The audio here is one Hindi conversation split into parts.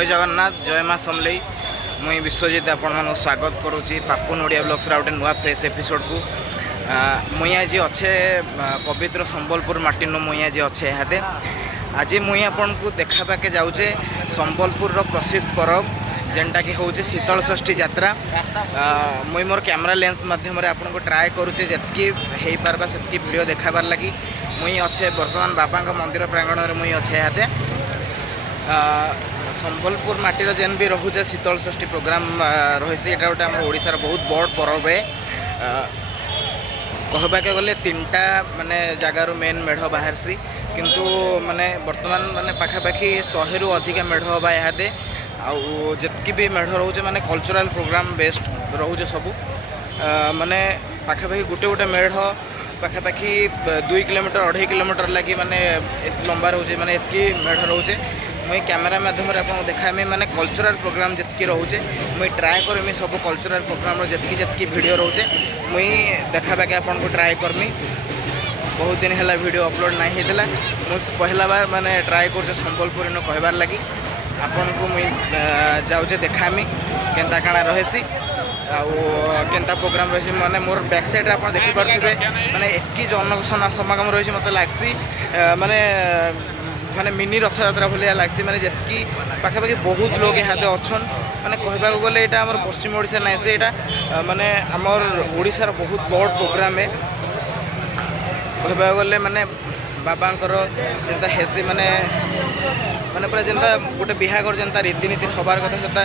जय जगन्नाथ जय माँ समलई मुई विश्वजित आपण मान स्वागत करुँची पापुन ओडिया ब्लॉग्स गोटे नुआ फ्रेश एपिसोड को मुई आज अच्छे पवित्र संबलपुर माटी मुई आज अच्छे यहाँ आज मुई आपन को देखा पाके जाऊे संबलपुर प्रसिद्ध पर्व जेनटा कि हूँ शीतल षष्ठी यात्रा मुई मोर कैमरा लेंस माध्यम आपन को ट्राए करुचे जितकी हो पार्बा से वीडियो देखाबार लगी मुई अच्छे बर्तमान बाबा मंदिर प्रांगण में मुई अच्छे यहाँ संबलपुर माटीर जेन भी रोचे शीतल षष्ठी प्रोग्राम रही यहाँ गोटे आम ओडार बहुत बड़ पर्व है कहबाके गले तीनटा माने जगार मेन मेढ़ बाहरसी किंतु माने वर्तमान माने पाखापाखि 100 रु अधिक मेढ़ हवा यहाँ आउ जितकी भी मेढ़ रोचे माने कल्चरल प्रोग्राम बेस्ड रोचे सबू माने पाखापाखि गोटे गोटे मेढ़ पाखापाखि 2 किलोमीटर 2.5 किलोमीटर लगी माने लंबा रोचे माने इतकी मेढ़ रोचे मुई कैमेरा माध्यम आपको देखामी माने कल्चरल प्रोग्राम जितकी रोचे मुई ट्राए करमी सब कल्चरल प्रोग्राम जितकी जितकी वीडियो रोचे मुई देखाबाके आपन को ट्राए करमी बहुत दिन है वीडियो अपलोड नहीं होता मुझे पहला बार माने ट्राए कर संबलपुर न कहबार लगी आपन को मुई जाऊे देखामी केनता काଣା रहेसी केनता प्रोग्राम रही माने मोर बैक साइड आप देखिपे माने एक जनसमागम रही मत लगसी माने माने मिनी रथ यात्रा भाया लगसी माने जितकी पाखापाखि बहुत लोग यहाँ अच्छन माने कहबा गले यहाँ आम पश्चिम ओडिशा ना से यहाँ माने आमर ओडिशार बहुत बड़ प्रोग्राम है कहबा गले माने बाबांकर जेनता हेसी माने माने पूरा जेनता गोटे बिहागर जेनता रीतिनीति हबार कथा सेता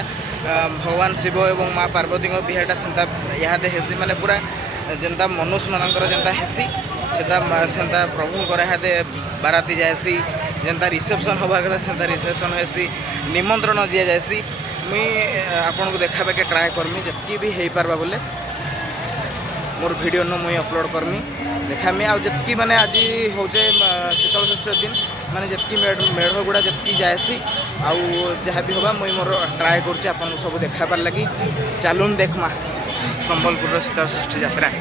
भगवान शिव एवं माँ पार्वती बिहाटा सेनता यहाँ हेसी माने पूरा जेनता मनुष्य मानकर जेनता हेसी सेनता प्रभुंकर यहाँ बाराती जाएसी जेनता रिसेप्शन हबार कथा सेनता रिसेप्शन हेसी निमंत्रण दि जाएसी मुई आपन को देखा के ट्राए करमी जितकी भी हो पार्बा बोले मोर वीडियो न मुई अपलोड करमी देखामी आ जितकी माने आज हूँ शीतल षष्ठी दिन माने जितकी मेढ़ गुड़ा जितकी जाएसी आउ जहाँ भी होगा मुई मोर ट्राए कर आपन सब देखाबार लगी चलून देखमा संबलपुर शीतल षष्ठी यात्रा।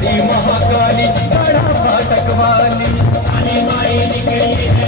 बड़ी महाकाली बड़ा फाटक वाली काली माई निकली